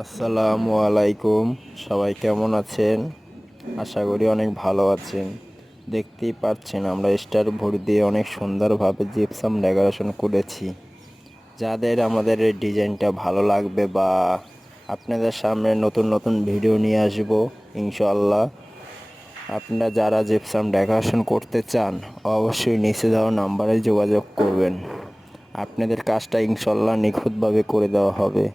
আসসালামু আলাইকুম। সবাই কেমন আছেন? আশা করি অনেক ভালো আছেন। দেখতেই পাচ্ছেন আমরা স্টার ভোট দিয়ে অনেক সুন্দরভাবে জিপসাম ডেকোরেশন করেছি। যাদের আমাদের এই ডিজাইনটা ভালো লাগবে বা আপনাদের সামনে নতুন নতুন ভিডিও নিয়ে আসব ইনশাআল্লাহ। আপনারা যারা জিপসাম ডেকোরেশন করতে চান অবশ্যই নিচে দেওয়া নাম্বারে যোগাযোগ করবেন। আপনাদের কাজটা ইনশাআল্লাহ নিখুঁতভাবে করে দেওয়া হবে।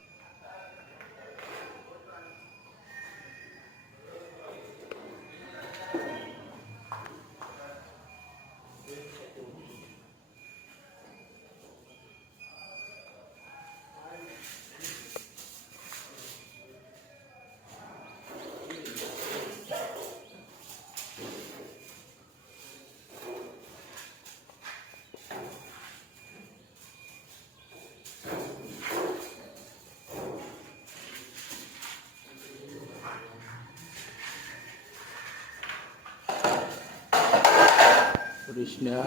কৃষ্ণা